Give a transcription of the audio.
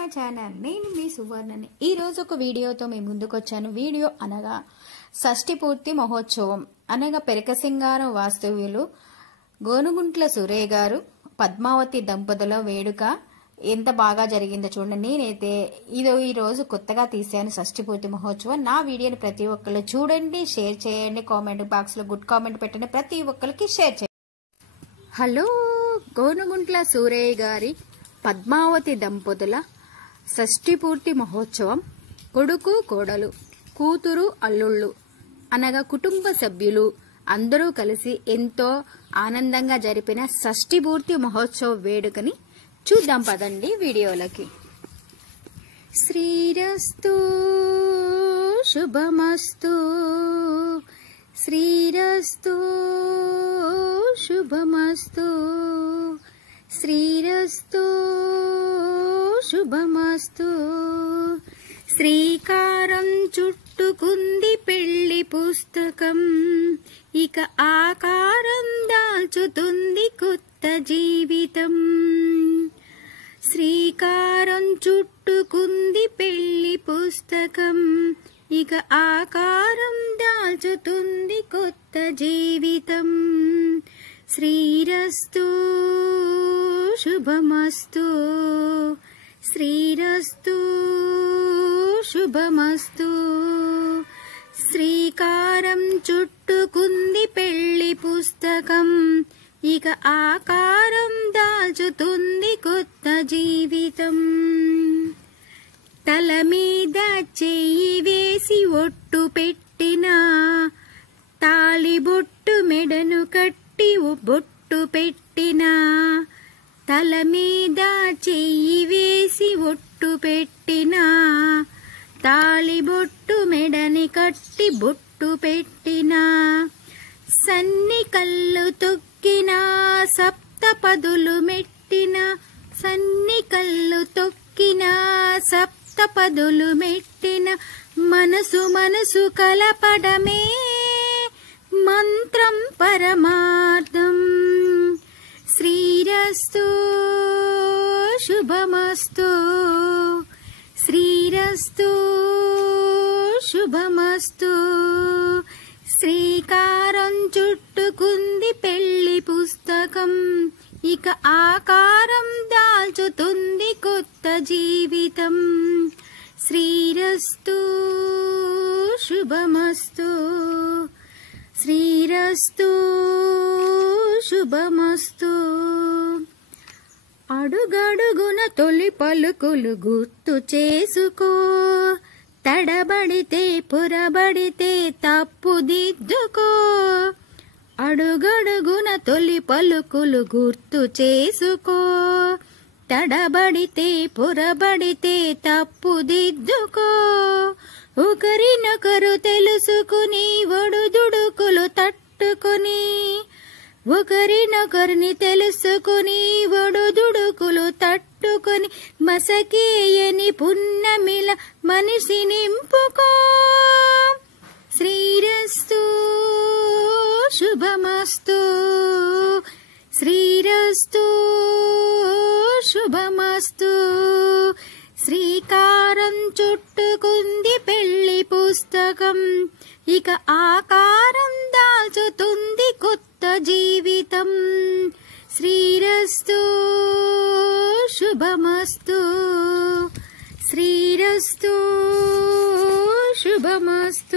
My channel. నేను మీ సువర్ణని. ఈరోజు ఒక వీడియోతో మీ ముందుకు వచ్చాను. వీడియో అనగా షష్ఠి పూర్తి మహోత్సవం అనగా పెరకసింగారం వాస్తవ్యులు గోనుగుంట్ల సురేయ్ గారు పద్మావతి దంపతుల వేడుక ఎంత బాగా జరిగిందో చూడండి. నేనైతే ఈ రోజు కొత్తగా తీశాను షష్ఠి పూర్తి మహోత్సవం. నా వీడియోని ప్రతి ఒక్కరు చూడండి, షేర్ చేయండి, కామెంట్ బాక్స్ లో గుడ్ కామెంట్ పెట్టండి, ప్రతి ఒక్కరికి షేర్ చేయండి. హలో, గోనుగుంట్ల సురేయ్ గారి పద్మావతి దంపతుల షష్ఠి పూర్తి మహోత్సవం కొడుకు కోడలు కూతురు అల్లుళ్ళు అనగా కుటుంబ సభ్యులు అందరూ కలిసి ఎంతో ఆనందంగా జరిపిన షష్ఠి పూర్తి మహోత్సవ వేడుకని చూద్దాం పదండి వీడియోలకి. శ్రీరస్తు శుభమస్తు, శ్రీరస్తు శుభమస్తు, శ్రీరస్తు శుభమస్తు. శ్రీకారం చుట్టుకుంది పెళ్లి పుస్తకం, ఇక ఆకారం దాల్చుతుంది కొత్త జీవితం. శ్రీకారం చుట్టుకుంది పెళ్లి పుస్తకం, ఇక ఆకారం దాల్చుతుంది కొత్త జీవితం. శ్రీరస్తు శుభమస్తు, శ్రీరస్తు శుభమస్తు. శ్రీకారం చుట్టుకుంది పెళ్లి పుస్తకం, ఇక ఆకారం దాల్చుతుంది కొత్త జీవితం. తల మీద చెయ్యి వేసి ఒట్టు పెట్టిన, తాళిబొట్టు మెడను కట్టి బొట్టు పెట్టిన, తల మీద చెయ్యి వేసి ఒట్టు పెట్టిన, తాళిబొట్టు మెడని కట్టి బొట్టు పెట్టిన, సన్ని కళ్ళు తొక్కిన, సప్తపదులు మెట్టిన, సన్ని కళ్ళు తొక్కిన, సప్తపదులు మెట్టిన, మనసు మనసు కలపడమే మంత్రం పరమార్థం. శ్రీరస్తు శుభమస్తు, శ్రీరస్తు శుభమస్తు. శ్రీకారం చుట్టుకుంది పెళ్లి పుస్తకం, ఇక ఆకారం దాల్చుతుంది కొత్త జీవితం. శ్రీరస్తు శుభమస్తు, శ్రీరస్తు శుభమస్తు. అడుగడుగున తొలి పలుకులు గుర్తు చేసుకో, తడబడితే పొరబడితే తప్పుదిద్దుకో. అడుగడుగున తొలి పలుకులు గుర్తు చేసుకో, తడబడితే పొరబడితే తప్పుదిద్దుకో. ఒకరినొకరు తెలుసుకుని ఒడుదుడుకులు తట్టుకుని, ఒకరినొకరిని తెలుసుకుని ఒడుదుడుకులు తట్టుకుని, మసకేయని పున్నమిల మనిషి నింపుకో. శ్రీరస్తు శుభమస్తు, శ్రీరస్తు శుభమస్తు. శ్రీకారం చుట్టుకుంది పెళ్లి పుస్తకం, ఇక ఆకారం దాల్చుతుంది కొత్త జీవితం. శ్రీరస్తు శుభమస్తు, శ్రీరస్తు శుభమస్తు.